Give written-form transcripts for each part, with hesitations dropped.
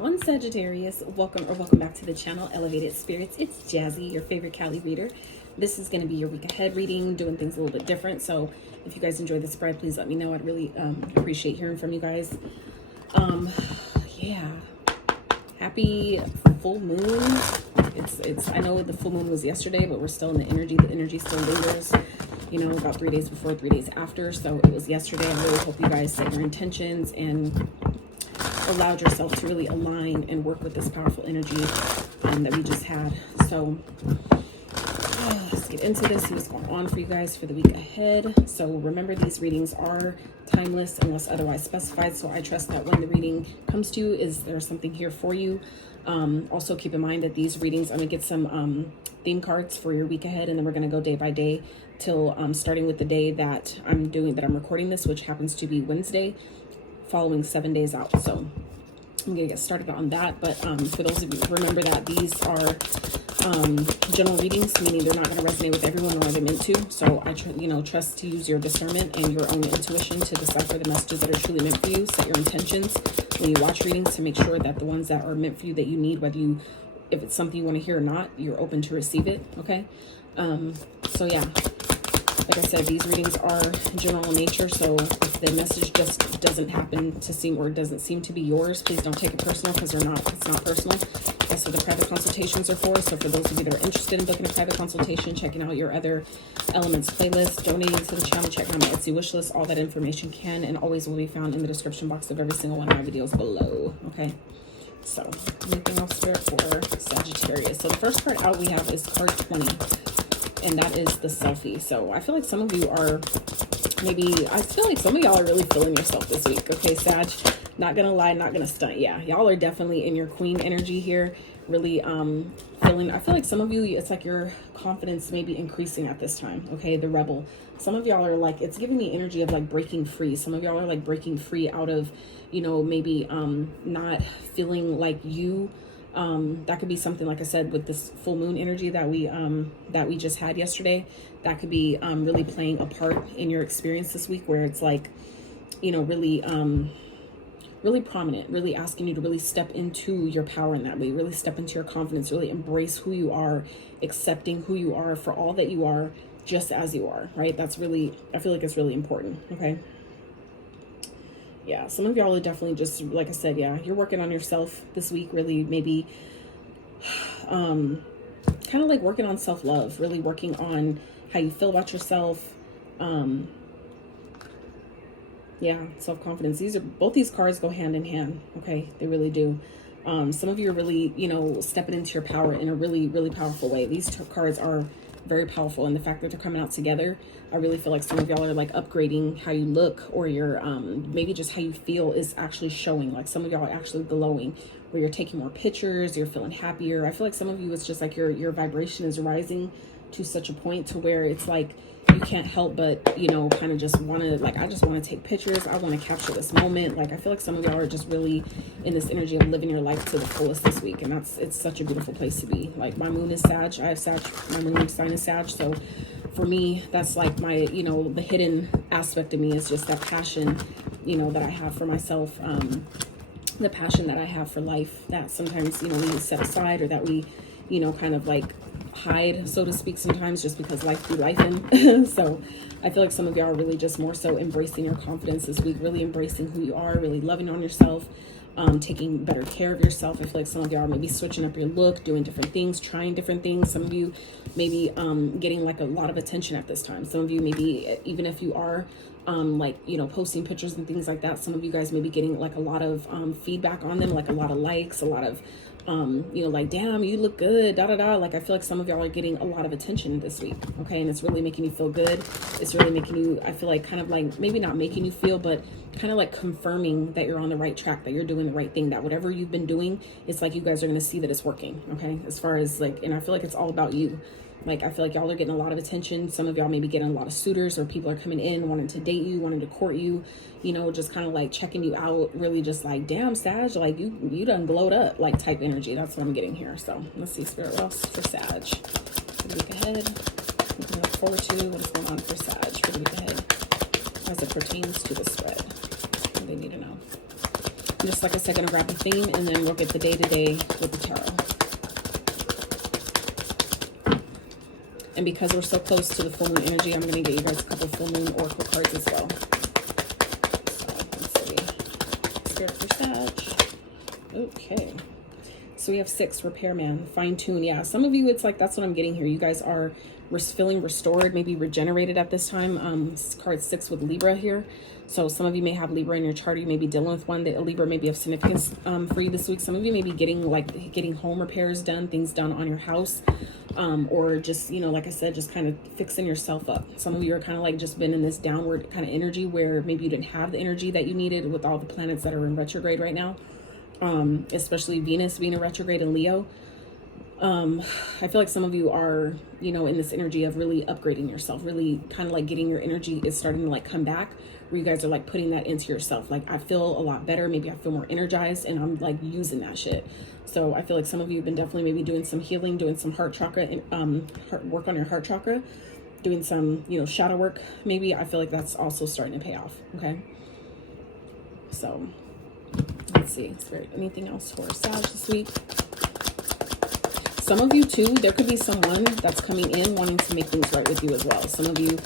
going on, Sagittarius? Welcome back to the channel, Elevated Spirits. It's Jazzy, your favorite Cali reader. This is going to be your week ahead reading, doing things a little bit different. So if you guys enjoy the spread, please let me know. I'd really appreciate hearing from you guys. Yeah, happy full moon. I know the full moon was yesterday, but we're still in the energy. The energy still lingers, you know, about 3 days before, 3 days after. So it was yesterday. I really hope you guys set your intentions and allowed yourself to really align and work with this powerful energy that we just had. So let's get into this, see what's going on for you guys for the week ahead. So remember, these readings are timeless unless otherwise specified. So I trust that when the reading comes to you, there's something here for you. Also keep in mind that these readings, I'm gonna get some theme cards for your week ahead, and then we're gonna go day by day till starting with the day that I'm recording this, which happens to be Wednesday, following 7 days out. So I'm gonna get started on that. But for those of you, remember that these are general readings, meaning they're not going to resonate with everyone, or are they meant to. So I trust to use your discernment and your own intuition to decipher the messages that are truly meant for you. Set your intentions when you watch readings to make sure that the ones that are meant for you, that you need, if it's something you want to hear or not, you're open to receive it. Okay. So yeah, like I said, these readings are general in nature, so if the message just doesn't happen to seem, or doesn't seem to be yours, please don't take it personal, because it's not personal. That's what the private consultations are for. So for those of you that are interested in booking a private consultation, checking out your other elements playlist, donating to the channel, checking out my Etsy wish list, all that information can and always will be found in the description box of every single one of my videos below. Okay. So anything else, Spirit, for Sagittarius? So the first card out we have is card 20. And that is the selfie. So I feel like some of you are some of y'all are really feeling yourself this week. Okay, Sag, not gonna lie, not gonna stunt. Yeah, y'all are definitely in your queen energy here. Really feeling, I feel like some of you, it's like your confidence may be increasing at this time. Okay, the rebel. Some of y'all are like, it's giving me energy of like breaking free. Some of y'all are like breaking free out of, maybe not feeling like you. That could be something, like I said, with this full moon energy that we just had yesterday. That could be really playing a part in your experience this week, where it's like, really really prominent, really asking you to really step into your power in that way, really step into your confidence, really embrace who you are, accepting who you are for all that you are, just as you are, right? That's really, I feel like it's really important. Okay. Yeah, some of y'all are definitely just, like I said, yeah, you're working on yourself this week, really maybe kind of like working on self-love, really working on how you feel about yourself. Yeah, self-confidence. Both these cards go hand in hand. Okay, they really do. Some of you are really, stepping into your power in a really, really powerful way. These cards are very powerful, and the fact that they're coming out together, I really feel like some of y'all are like upgrading how you look, or your maybe just how you feel is actually showing. Like some of y'all are actually glowing, where you're taking more pictures, you're feeling happier. I feel like some of you, it's just like your vibration is rising to such a point to where it's like you can't help but kind of just want to, like, I just want to take pictures, I want to capture this moment. Like I feel like some of y'all are just really in this energy of living your life to the fullest this week, and it's such a beautiful place to be. Like my moon is Sag, I have Sag, my moon sign is Sag, so for me that's like my, the hidden aspect of me is just that passion, that I have for myself, the passion that I have for life, that sometimes we set aside, or that we kind of like hide, so to speak, sometimes, just because life be life in. So I feel like some of y'all are really just more so embracing your confidence this week, really embracing who you are, really loving on yourself, taking better care of yourself. I feel like some of y'all are maybe switching up your look, doing different things, trying different things. Some of you maybe getting like a lot of attention at this time. Some of you maybe, even if you are posting pictures and things like that, some of you guys may be getting like a lot of feedback on them, like a lot of likes, a lot of like, damn, you look good, da da da. Like I feel like some of y'all are getting a lot of attention this week. Okay, and it's really making you feel good. It's really making you, I feel like, kind of like, maybe not making you feel, but kind of like confirming that you're on the right track, that you're doing the right thing, that whatever you've been doing, it's like you guys are going to see that it's working. Okay, as far as like, and I feel like it's all about you. Like I feel like y'all are getting a lot of attention. Some of y'all may be getting a lot of suitors, or people are coming in wanting to date you, wanting to court you, just kind of like checking you out, really just like, damn, Sag, like you done glowed up, like type energy. That's what I'm getting here. So let's see, Spirit, what else for Sag for the week ahead? We can look forward to what is going on for Sag for the week ahead as it pertains to the spread. What do they need to know? Just like I said, gonna grab the theme and then we'll get the day-to-day with the tarot. And because we're so close to the full moon energy, I'm gonna get you guys a couple full moon oracle cards as well. So let's see. Spirit for Sag. Okay. So we have 6, repairman, fine tune. Yeah, some of you, it's like, that's what I'm getting here. You guys are feeling restored, maybe regenerated at this time. Card 6 with Libra here. So some of you may have Libra in your chart. Or you may be dealing with one that a Libra may be of significance for you this week. Some of you may be getting home repairs done, things done on your house, or just, you know, like I said, just kind of fixing yourself up. Some of you are kind of like just been in this downward kind of energy where maybe you didn't have the energy that you needed with all the planets that are in retrograde right now. Especially Venus being in retrograde in Leo. I feel like some of you are, you know, in this energy of really upgrading yourself, really kind of like getting your energy is starting to like come back, where you guys are like putting that into yourself. Like, I feel a lot better. Maybe I feel more energized and I'm like using that shit. So I feel like some of you have been definitely maybe doing some healing, doing some heart chakra, work on your heart chakra, doing some, you know, shadow work. Maybe I feel like that's also starting to pay off. Okay. So let's see. Spirit, anything else for Sag this week? Some of you too, there could be someone that's coming in wanting to make things right with you as well. Some of you,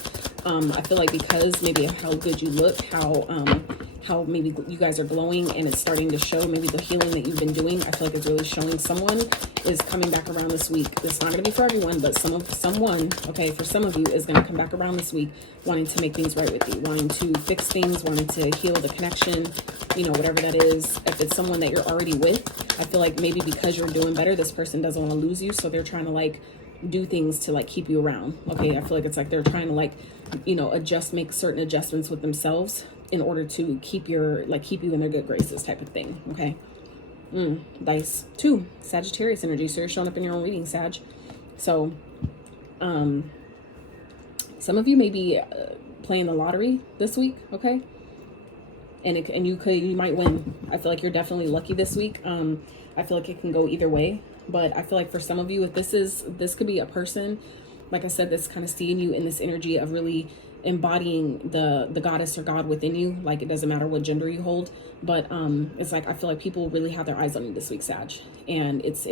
I feel like because maybe of how good you look, how maybe you guys are glowing and it's starting to show, maybe the healing that you've been doing, I feel like it's really showing. Someone is coming back around this week. It's not going to be for everyone, but someone, okay, for some of you is going to come back around this week wanting to make things right with you, wanting to fix things, wanting to heal the connection, you know, whatever that is. If it's someone that you're already with, I feel like maybe because you're doing better, this person doesn't want to lose you, so they're trying to like do things to like keep you around. Okay, I feel like it's like they're trying to like, you know, make certain adjustments with themselves in order to keep you in their good graces type of thing. Okay. Dice 2, Sagittarius energy. So you're showing up in your own reading, Sag. So some of you may be playing the lottery this week. Okay. And you might win. I feel like you're definitely lucky this week. I feel like it can go either way, but I feel like for some of you, if this could be a person, like I said, that's kind of seeing you in this energy of really embodying the goddess or God within you. Like, it doesn't matter what gender you hold, but it's like, I feel like people really have their eyes on you this week, Sag. And it's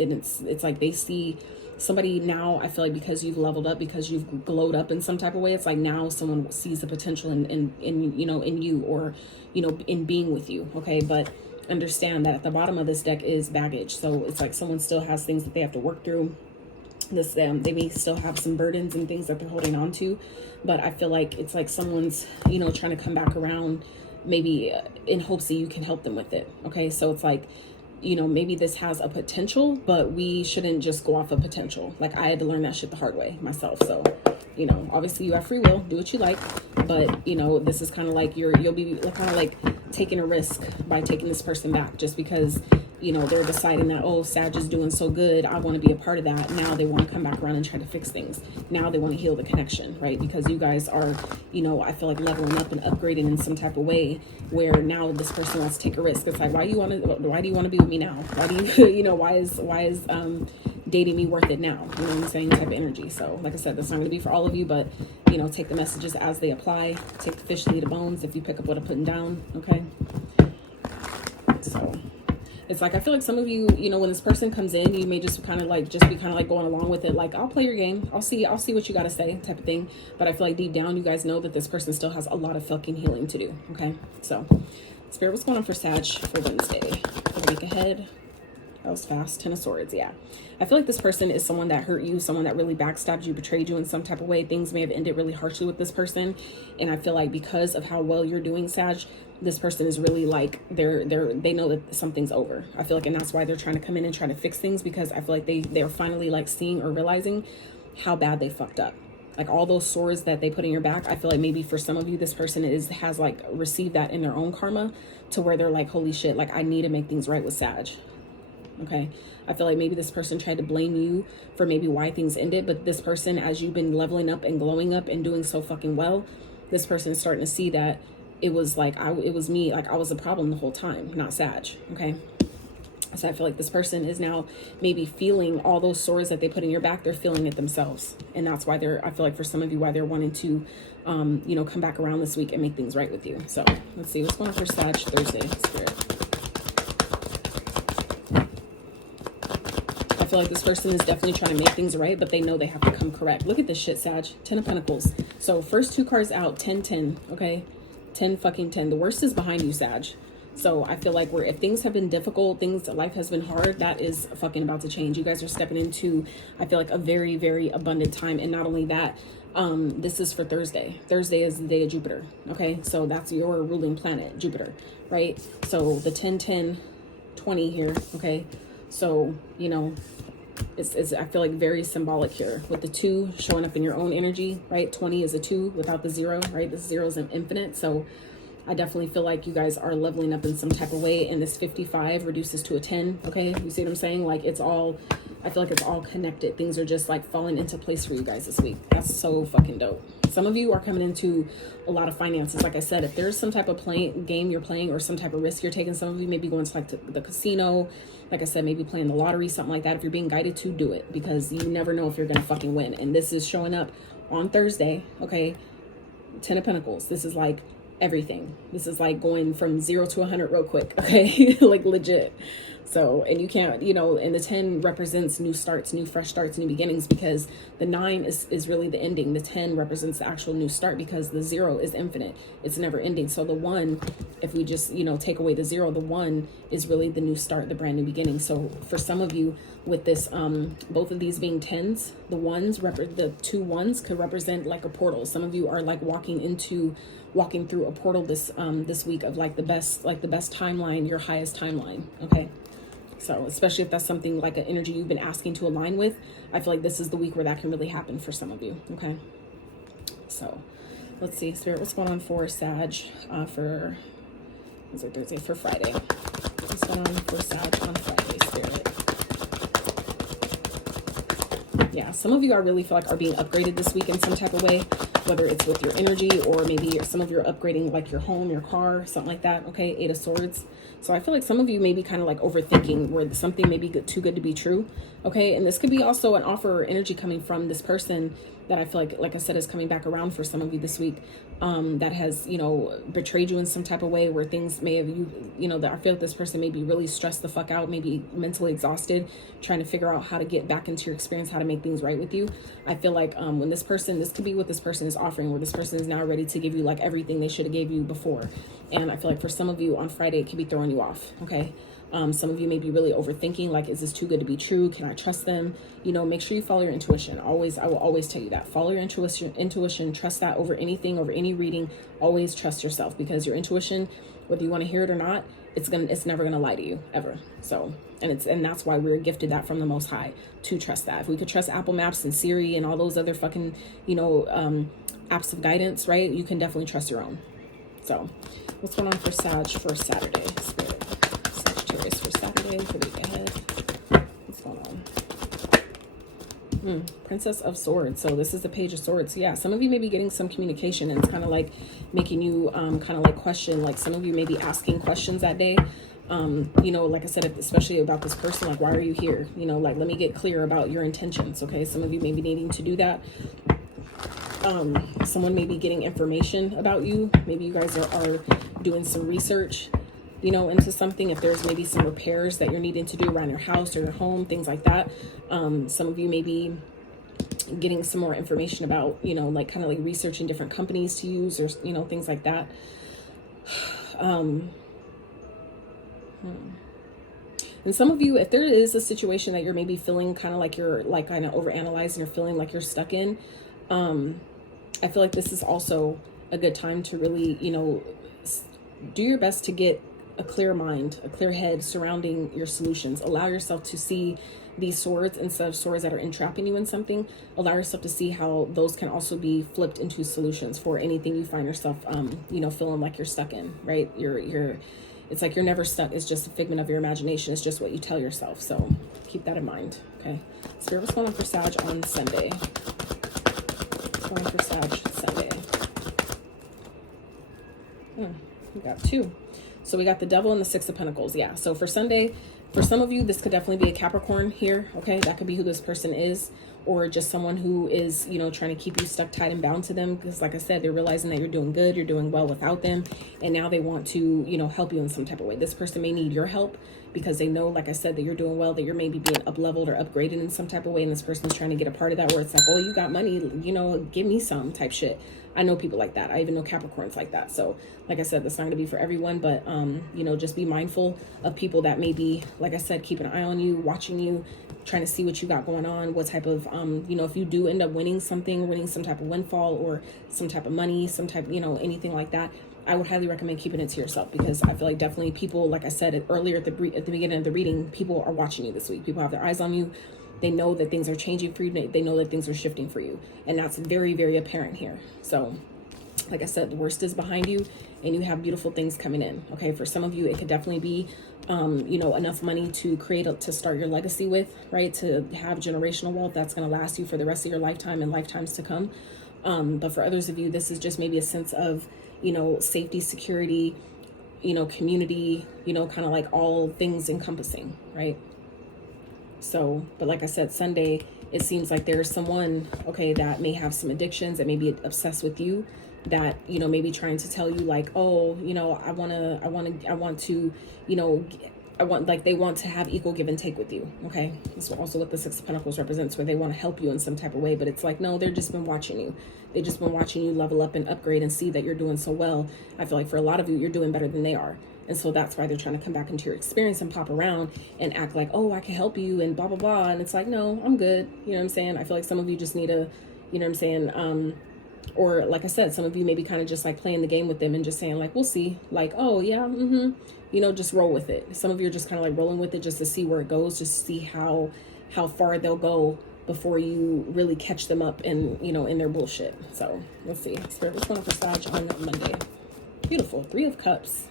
like they see somebody now. I feel like because you've leveled up, because you've glowed up in some type of way, it's like now someone sees the potential in you know, in you, or, you know, in being with you. Okay. But understand that at the bottom of this deck is baggage. So it's like someone still has things that they have to work through. They may still have some burdens and things that they're holding on to, but I feel like it's like someone's, you know, trying to come back around, maybe in hopes that you can help them with it. Okay. So it's like, you know, maybe this has a potential, but we shouldn't just go off of potential. Like, I had to learn that shit the hard way myself. So, you know, obviously you have free will, do what you like, but you know, this is kind of like you'll be kind of like taking a risk by taking this person back, just because, you know, they're deciding that, oh, Sag is doing so good, I want to be a part of that. Now they want to come back around and try to fix things. Now they want to heal the connection, right? Because you guys are, you know, I feel like leveling up and upgrading in some type of way, where now this person wants to take a risk. It's like, why do you want to be with me now? Why do you, you know, why is dating me worth it now? You know what I'm saying? Type of energy. So like I said, that's not going to be for all of you, but, you know, take the messages as they apply. Take the fish, lead the bones if you pick up what I'm putting down. Okay. So it's like, I feel like some of you, you know, when this person comes in, you may just be kind of like going along with it. Like, I'll play your game. I'll see what you got to say type of thing. But I feel like deep down, you guys know that this person still has a lot of fucking healing to do. Okay. So Spirit, what's going on for Sag for Wednesday, for the week ahead? That was fast. 10 of Swords. Yeah. I feel like this person is someone that hurt you, someone that really backstabbed you, betrayed you in some type of way. Things may have ended really harshly with this person. And I feel like because of how well you're doing, Sag, this person is really like, they know that something's over. I feel like, and that's why they're trying to come in and try to fix things, because I feel like they're finally like seeing or realizing how bad they fucked up. Like, all those sores that they put in your back, I feel like maybe for some of you, this person has like received that in their own karma, to where they're like, holy shit, like, I need to make things right with Sag. Okay. I feel like maybe this person tried to blame you for maybe why things ended, but this person, as you've been leveling up and glowing up and doing so fucking well, this person is starting to see that it was like, it was me, like I was the problem the whole time, not Sag. Okay. So I feel like this person is now maybe feeling all those sores that they put in your back. They're feeling it themselves. And that's why I feel like for some of you, why they're wanting to, you know, come back around this week and make things right with you. So let's see what's going on for Sag Thursday, Spirit. feel like this person is definitely trying to make things right, but they know they have to come correct. Look at this shit, Sag. 10 of Pentacles. So first 2 cards out, 10, 10, okay? 10 fucking 10. The worst is behind you, Sag. So I feel like if things have been difficult, life has been hard, that is fucking about to change. You guys are stepping into, I feel like, a very, very abundant time. And not only that, this is for Thursday. Thursday is the day of Jupiter, okay? So that's your ruling planet, Jupiter, right? So the 10, 10, 20 here, okay? So, you know, it's I feel like very symbolic here with the 2 showing up in your own energy, right? 20 is a 2 without the 0, right? The 0 is an infinite. So I definitely feel like you guys are leveling up in some type of way, and this 55 reduces to a 10, okay? You see what I'm saying? Like, it's all, I feel like it's all connected. Things are just like falling into place for you guys this week. That's so fucking dope. Some of you are coming into a lot of finances. Like I said, if there's some type of game you're playing or some type of risk you're taking, some of you may be going to like the casino. Like I said, maybe playing the lottery, something like that. If you're being guided to, do it, because you never know if you're going to fucking win. And this is showing up on Thursday, okay? 10 of Pentacles. This is like everything. This is like going from 0 to 100 real quick, okay? Like legit. So, and you can't, you know, and the 10 represents new starts, new fresh starts, new beginnings, because the 9 is really the ending. The 10 represents the actual new start, because the 0 is infinite. It's never ending. So the 1, if we just, you know, take away the 0, the 1 is really the new start, the brand new beginning. So for some of you with this, both of these being 10s, the 2 1s could represent like a portal. Some of you are like walking through a portal this week of like the best timeline, your highest timeline, okay? So especially if that's something like an energy you've been asking to align with, I feel like this is the week where that can really happen for some of you, okay? So let's see, Spirit, what's going on for Sag for Thursday, for Friday? What's going on for Sag on Friday, Spirit? Yeah, some of you, I really feel like, are being upgraded this week in some type of way, whether it's with your energy or maybe some of you are upgrading like your home, your car, something like that, okay? 8 of Swords. So I feel like some of you may be kind of like overthinking, where something may be too good to be true, okay? And this could be also an offer or energy coming from this person that I feel like I said, is coming back around for some of you this week, that has, you know, betrayed you in some type of way, where things may have, you know, that I feel like this person may be really stressed the fuck out, maybe mentally exhausted, trying to figure out how to get back into your experience, how to make things right with you. I feel like when this could be what this person is offering, where this person is now ready to give you like everything they should have gave you before. And I feel like for some of you on Friday, it could be throwing you off, okay? Some of you may be really overthinking, like, is this too good to be true? Can I trust them? You know, make sure you follow your intuition. I will always tell you that. Follow your intuition, trust that over anything, over any reading. Always trust yourself, because your intuition, whether you want to hear it or not, it's never gonna lie to you, ever. So, and that's why we're gifted that from the Most High, to trust that. If we could trust Apple Maps and Siri and all those other fucking, you know, apps of guidance, right? You can definitely trust your own. So what's going on for Sag for Saturday, Spirit? Sagittarius for Saturday, for the week ahead. What's going on? Princess of Swords. So this is the Page of Swords. Yeah, some of you may be getting some communication, and it's kind of like making you kind of like question, like some of you may be asking questions that day. You know, like I said, especially about this person, like, why are you here? You know, like, let me get clear about your intentions, okay? Some of you may be needing to do that. Someone may be getting information about you. Maybe you guys are doing some research, you know, into something. If there's maybe some repairs that you're needing to do around your house or your home, things like that. Some of you may be getting some more information about, you know, like kind of like researching different companies to use, or, you know, things like that. And some of you, if there is a situation that you're maybe feeling kind of like you're like kind of overanalyzing, or feeling like you're stuck in, I feel like this is also a good time to really, you know, do your best to get a clear mind, a clear head surrounding your solutions. Allow yourself to see these swords instead of swords that are entrapping you in something. Allow yourself to see how those can also be flipped into solutions for anything you find yourself, you know, feeling like you're stuck in, right? It's like you're never stuck. It's just a figment of your imagination. It's just what you tell yourself. So keep that in mind, okay? Spirit, what's going on for Sag on Sunday? What's going on for Sag Sunday? We got 2. So we got the Devil and the 6 of Pentacles. Yeah, so for Sunday, for some of you, this could definitely be a Capricorn here, okay? That could be who this person is, or just someone who is, you know, trying to keep you stuck, tied, and bound to them. Because like I said, they're realizing that you're doing good, you're doing well without them, and now they want to, you know, help you in some type of way. This person may need your help, because they know, like I said, that you're doing well, that you're maybe being up leveled or upgraded in some type of way, and this person's trying to get a part of that, where it's like, oh, you got money, you know, give me some type shit. I know people like that. I even know Capricorns like that. So like I said, that's not going to be for everyone, but you know, just be mindful of people that may be, like I said, keep an eye on you, watching you, trying to see what you got going on, what type of you know, if you do end up winning something, winning some type of windfall or some type of money, some type, you know, anything like that, I would highly recommend keeping it to yourself, because I feel like definitely people, like I said earlier at the beginning of the reading, people are watching you this week. People have their eyes on you. They know that things are changing for you. They know that things are shifting for you. And that's very, very apparent here. So like I said, the worst is behind you and you have beautiful things coming in. Okay. For some of you, it could definitely be, you know, enough money to to start your legacy with, right? To have generational wealth that's going to last you for the rest of your lifetime and lifetimes to come. But for others of you, this is just maybe a sense of, you know, safety, security, you know, community, you know, kind of like all things encompassing, right? So, but like I said, Sunday, it seems like there's someone, okay, that may have some addictions, that may be obsessed with you, that, you know, maybe trying to tell you like, oh, you know, I want to, you know, like they want to have equal give and take with you. Okay. That's also what the Six of Pentacles represents, where they want to help you in some type of way, but it's like, no, they've just been watching you. They've just been watching you level up and upgrade and see that you're doing so well. I feel like for a lot of you, you're doing better than they are. And so that's why they're trying to come back into your experience and pop around and act like, oh, I can help you and blah, blah, blah. And it's like, no, I'm good. You know what I'm saying? I feel like some of you just need a, you know what I'm saying? Or like I said, some of you may be kind of just like playing the game with them and just saying like, we'll see, like, oh yeah. You know, just roll with it. Some of you are just kind of like rolling with it just to see where it goes, just to see how far they'll go before you really catch them up in, you know, in their bullshit. So let's see. Spirit, what's going on for Sag on Monday? Beautiful. 3 of Cups.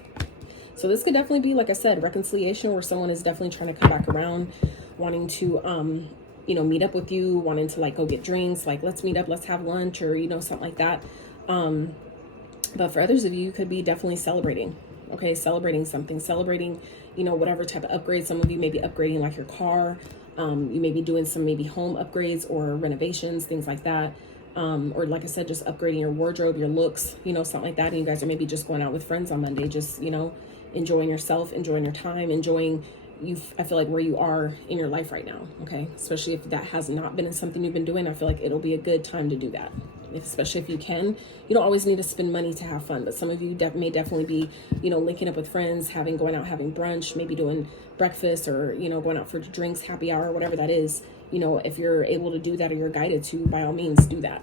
So this could definitely be, like I said, reconciliation, where someone is definitely trying to come back around, wanting to, you know, meet up with you, wanting to like go get drinks, like let's meet up, let's have lunch, or, you know, something like that. But for others of you, you could be definitely celebrating. Okay, celebrating something, celebrating, you know, whatever type of upgrade. Some of you may be upgrading like your car. You may be doing some maybe home upgrades or renovations, things like that. Or like I said, just upgrading your wardrobe, your looks, you know, something like that. And you guys are maybe just going out with friends on Monday, just, you know, enjoying yourself, enjoying your time, enjoying you. I feel like where you are in your life right now. Okay. Especially if that has not been something you've been doing, I feel like it'll be a good time to do that. Especially if you can. You don't always need to spend money to have fun, but some of you may definitely be, you know, linking up with friends, going out, having brunch, maybe doing breakfast, or, you know, going out for drinks, happy hour, whatever that is. You know, if you're able to do that or you're guided to, by all means, do that.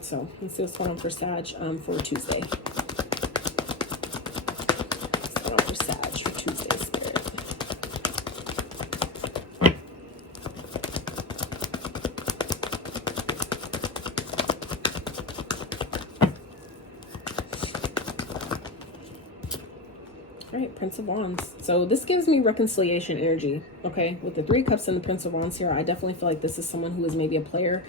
So let's see what's going on for Sag for Tuesday. What's going on for Sag for Tuesday, Spirit? All right, Prince of Wands. So this gives me reconciliation energy, okay? With the 3 Cups and the Prince of Wands here, I definitely feel like this is someone who is maybe a player,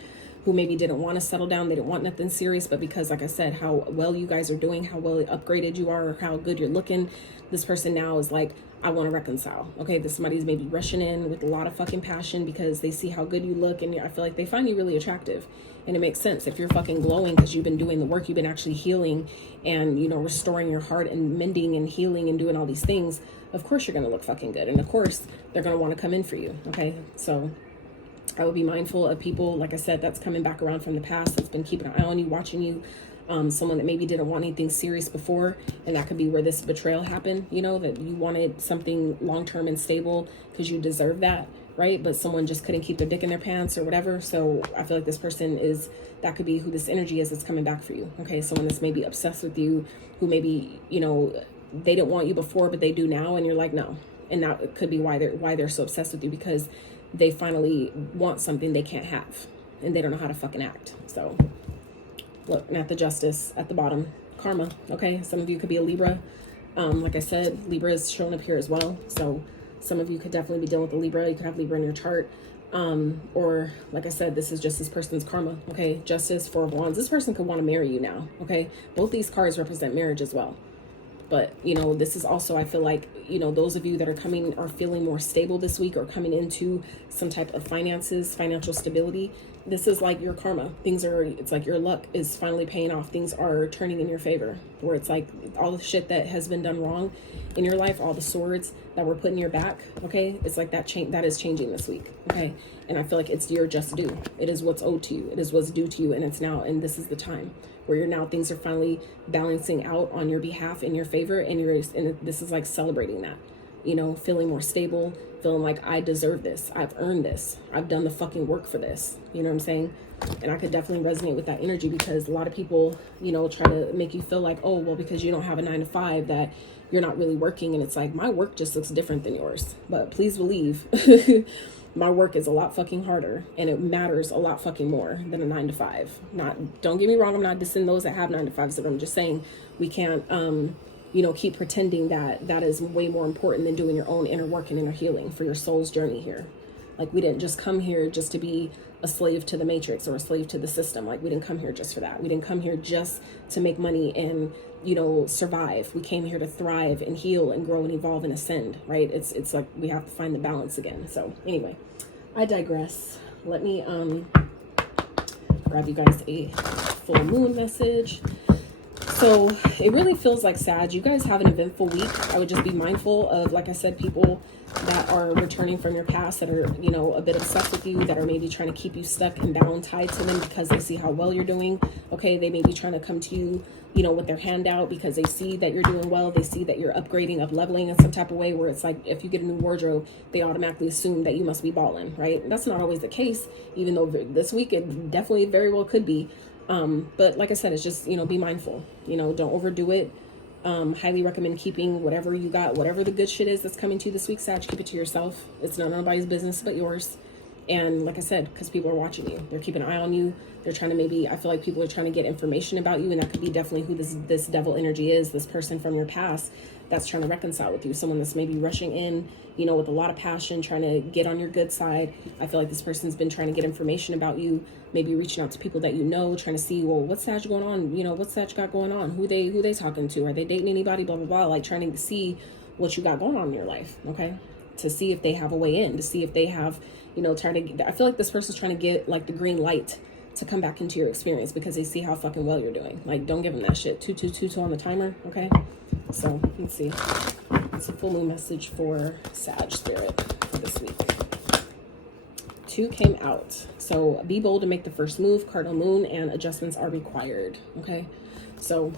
who maybe didn't want to settle down. They didn't want nothing serious, but because, like I said, how well you guys are doing, how well upgraded you are, or how good you're looking, this person now is like, I want to reconcile. Okay, this somebody's maybe rushing in with a lot of fucking passion because they see how good you look, and I feel like they find you really attractive. And it makes sense if you're fucking glowing because you've been doing the work, you've been actually healing and, you know, restoring your heart and mending and healing and doing all these things. Of course you're going to look fucking good, and of course they're going to want to come in for you. Okay, so I would be mindful of people, like I said, that's coming back around from the past, that's been keeping an eye on you, watching you. Someone that maybe didn't want anything serious before, and that could be where this betrayal happened, you know, that you wanted something long-term and stable because you deserve that, right? But someone just couldn't keep their dick in their pants or whatever. So I feel like this person that could be who this energy is that's coming back for you. Okay, someone that's maybe obsessed with you, who maybe, you know, they didn't want you before, but they do now, and you're like, no. And that could be why they're so obsessed with you, because they finally want something they can't have, and they don't know how to fucking act. So look, not the Justice at the bottom, karma. Okay, some of you could be a Libra. Like I said, Libra is showing up here as well. So some of you could definitely be dealing with a Libra. You could have Libra in your chart. Or like I said, this is just this person's karma. Okay, Justice, 4 of Wands. This person could want to marry you now. Okay, both these cards represent marriage as well. But, you know, this is also, I feel like, you know, those of you that are feeling more stable this week, or coming into some type of financial stability, this is like your karma. It's like your luck is finally paying off. Things are turning in your favor, where it's like all the shit that has been done wrong in your life, all the swords that were put in your back, okay, it's like that is changing this week, okay? And I feel like it's your just due. It is what's owed to you. It is what's due to you, and it's now, and this is the time where things are finally balancing out on your behalf, in your favor, and this is like celebrating that, you know, feeling more stable, feeling like I deserve this, I've earned this, I've done the fucking work for this, you know what I'm saying? And I could definitely resonate with that energy, because a lot of people, you know, try to make you feel like, oh, well, because you don't have a 9 to 5 that you're not really working. And it's like, my work just looks different than yours. But please believe my work is a lot fucking harder, and it matters a lot fucking more than a 9 to 5. Don't get me wrong, I'm not dissing those that have 9 to 5s, but I'm just saying we can't you know, keep pretending that is way more important than doing your own inner work and inner healing for your soul's journey here. Like, we didn't just come here just to be a slave to the matrix or a slave to the system. Like, we didn't come here just for that. We didn't come here just to make money and, you know, survive. We came here to thrive and heal and grow and evolve and ascend, right? It's like we have to find the balance again. So anyway, I digress. Let me grab you guys a full moon message. So it really feels like, Sag, you guys have an eventful week. I would just be mindful of, like I said, people that are returning from your past, that are, you know, a bit obsessed with you, that are maybe trying to keep you stuck and bound, tied to them because they see how well you're doing. Okay, they may be trying to come to you, you know, with their hand out because they see that you're doing well. They see that you're upgrading, up leveling in some type of way, where it's like, if you get a new wardrobe, they automatically assume that you must be balling, right? And that's not always the case, even though this week it definitely very well could be. But like I said, it's just, you know, be mindful, you know, don't overdo it. Highly recommend keeping whatever you got, whatever the good shit is that's coming to you this week, Sag, keep it to yourself. It's not nobody's business but yours. And like I said, because people are watching you, they're keeping an eye on you. They're trying to I feel like people are trying to get information about you, and that could be definitely who this devil energy is, this person from your past that's trying to reconcile with you, someone that's maybe rushing in, you know, with a lot of passion, trying to get on your good side. I feel like this person's been trying to get information about you, maybe reaching out to people that you know, trying to see, well, what's Sag going on? You know, what's Sag got going on? Who they talking to? Are they dating anybody? Blah, blah, blah. Like, trying to see what you got going on in your life, okay? To see if they have a way in, to see if they have, you know, I feel like this person's trying to get like the green light to come back into your experience because they see how fucking well you're doing. Like, don't give them that shit. 2 on the timer, okay? So let's see. It's a full moon message for Sag spirit for this week. 2 came out. So be bold and make the first move, cardinal moon, and adjustments are required. Okay, so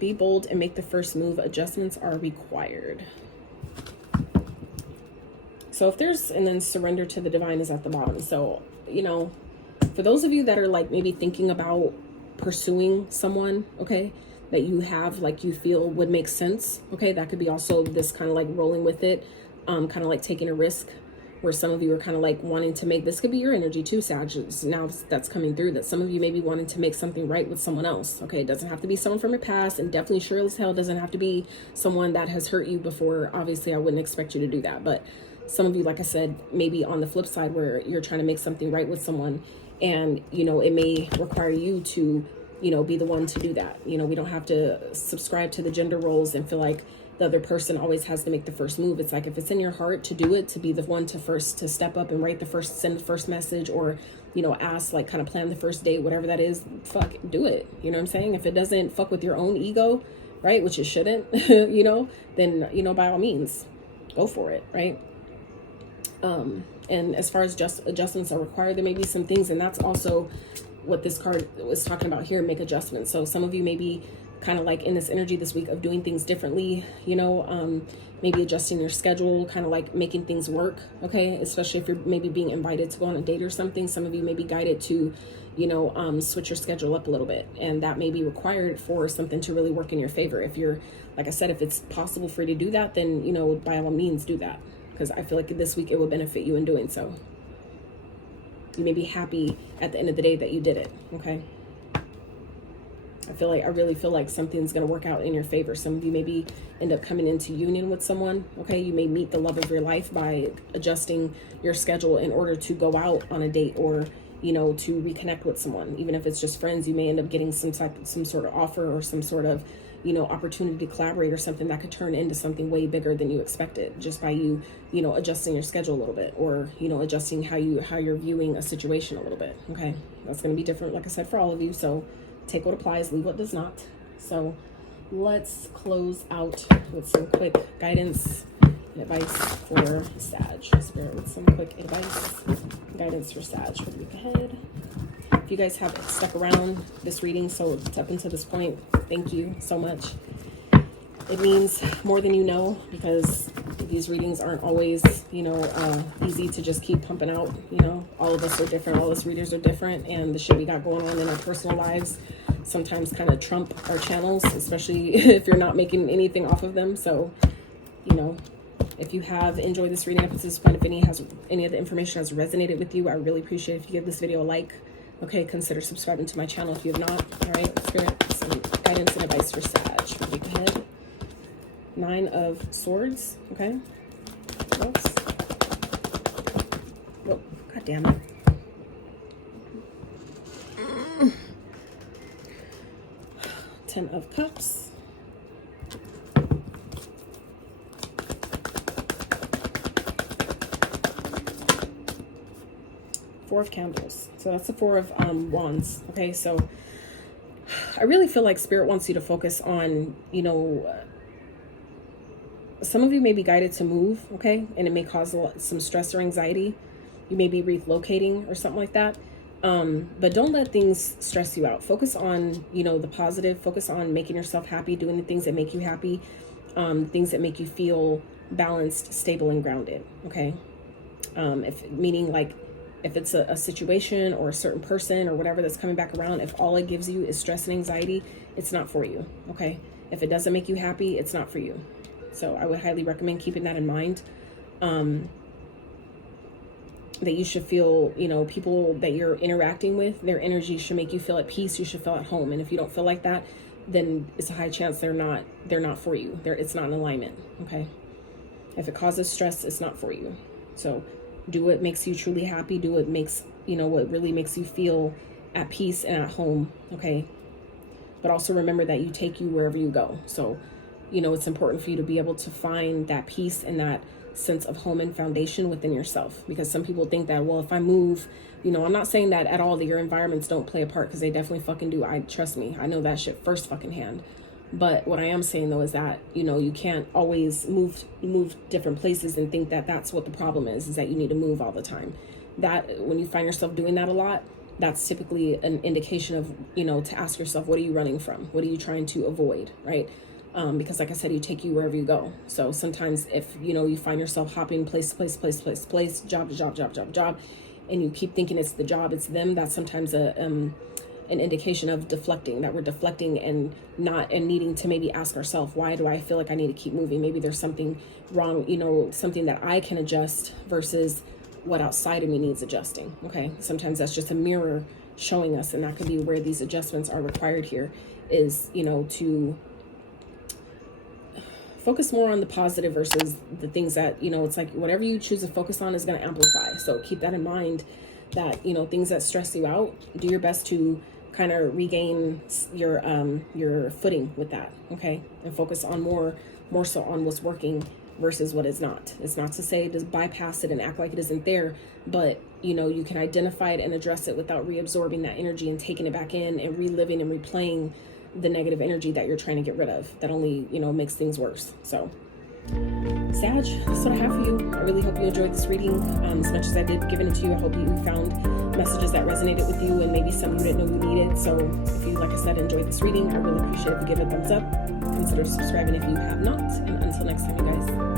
be bold and make the first move, adjustments are required. So if there's, and then surrender to the divine is at the bottom. So, you know, for those of you that are like maybe thinking about pursuing someone, okay, that you have, like, you feel would make sense, okay, that could be also this kind of like rolling with it, kind of like taking a risk, where some of you are kind of like wanting to make, this could be your energy too, Sag, now that's coming through, that some of you may be wanting to make something right with someone else, okay? It doesn't have to be someone from your past, and definitely sure as hell doesn't have to be someone that has hurt you before. Obviously, I wouldn't expect you to do that, but some of you, like I said, maybe on the flip side, where you're trying to make something right with someone, and, you know, it may require you to, you know, be the one to do that. You know, we don't have to subscribe to the gender roles and feel like the other person always has to make the first move. It's like, if it's in your heart to do it, to be the one to step up and send the first message, or, you know, ask, like, kind of plan the first date, whatever that is, fuck, do it. You know what I'm saying? If it doesn't fuck with your own ego, right, which it shouldn't, you know, then, you know, by all means, go for it, right? And as far as just adjustments are required, there may be some things, and that's also what this card was talking about here, make adjustments. So some of you may be kind of like in this energy this week of doing things differently, you know, maybe adjusting your schedule, kind of like making things work, okay? Especially if you're maybe being invited to go on a date or something. Some of you may be guided to, you know, switch your schedule up a little bit, and that may be required for something to really work in your favor. If you're, like I said, if it's possible for you to do that, then, you know, by all means do that, because I feel like this week it will benefit you in doing so. You may be happy at the end of the day that you did it, okay? I really feel like something's going to work out in your favor. Some of you maybe end up coming into union with someone, okay? You may meet the love of your life by adjusting your schedule in order to go out on a date, or, you know, to reconnect with someone. Even if it's just friends, you may end up getting some sort of offer, or some sort of, you know, opportunity to collaborate or something that could turn into something way bigger than you expected, just by you, you know, adjusting your schedule a little bit, or, you know, adjusting how you're viewing a situation a little bit. Okay, that's going to be different, like I said, for all of you. So take what applies, leave what does not. So let's close out with some quick guidance and advice for Sag. Spirit, with some quick advice, guidance for Sag for the week ahead. If you guys have stuck around this reading, so it's up until this point, thank you so much. It means more than you know, because these readings aren't always, you know, easy to just keep pumping out. You know, all of us are different, all us readers are different, and the shit we got going on in our personal lives sometimes kind of trump our channels, especially if you're not making anything off of them. So, you know, if you have enjoyed this reading up to this point, if any of the information has resonated with you, I really appreciate it if you give this video a like. Okay, consider subscribing to my channel if you have not. All right, Spirit, some guidance and advice for Sag for the week ahead. 9 of Swords. Okay. Oops. Oh, God damn it. 10 of Cups. 4 of Candles. So that's the 4 of Wands. Okay, so I really feel like Spirit wants you to focus on, you know, some of you may be guided to move, okay, and it may cause some stress or anxiety. You may be relocating or something like that. But don't let things stress you out. Focus on, you know, the positive. Focus on making yourself happy, doing the things that make you happy, things that make you feel balanced, stable, and grounded. Okay, meaning like if it's a situation or a certain person or whatever that's coming back around, if all it gives you is stress and anxiety, it's not for you. Okay, if it doesn't make you happy, it's not for you. So I would highly recommend keeping that in mind. That you should feel, you know, people that you're interacting with, their energy should make you feel at peace. You should feel at home. And if you don't feel like that, then it's a high chance they're not for you. It's not in alignment. Okay. If it causes stress, it's not for you. So do what makes you truly happy. Do what makes, you know, what really makes you feel at peace and at home. Okay. But also remember that you take you wherever you go. So, you know, it's important for you to be able to find that peace and that sense of home and foundation within yourself, because some people think that, well, if I move, you know, I'm not saying that at all that your environments don't play a part, because they definitely fucking do. Trust me, I know that shit first fucking hand. But what I am saying though is that, you know, you can't always move different places and think that that's what the problem is that you need to move all the time. That when you find yourself doing that a lot, that's typically an indication of, you know, to ask yourself, what are you running from? What are you trying to avoid, right? Because like I said, you take you wherever you go. So sometimes if, you know, you find yourself hopping place to place, job to job, and you keep thinking it's the job, it's them, that's sometimes an indication of deflecting, that we're deflecting and needing to maybe ask ourselves, why do I feel like I need to keep moving? Maybe there's something wrong, you know, something that I can adjust versus what outside of me needs adjusting. Okay. Sometimes that's just a mirror showing us, and that could be where these adjustments are required here, is, you know, to focus more on the positive versus the things that, you know, it's like whatever you choose to focus on is going to amplify. So keep that in mind, that, you know, things that stress you out, do your best to kind of regain your footing with that. Okay. And focus on more so on what's working versus what is not. It's not to say just bypass it and act like it isn't there, but, you know, you can identify it and address it without reabsorbing that energy and taking it back in and reliving and replaying the negative energy that you're trying to get rid of, that only, you know, makes things worse. So Sag, that's what I have for you. I really hope you enjoyed this reading as much as I did giving it to you. I hope you found messages that resonated with you, and maybe some you didn't know you needed. So if you, like I said, enjoyed this reading, I really appreciate it if you give it a thumbs up. Consider subscribing if you have not. And until next time, you guys.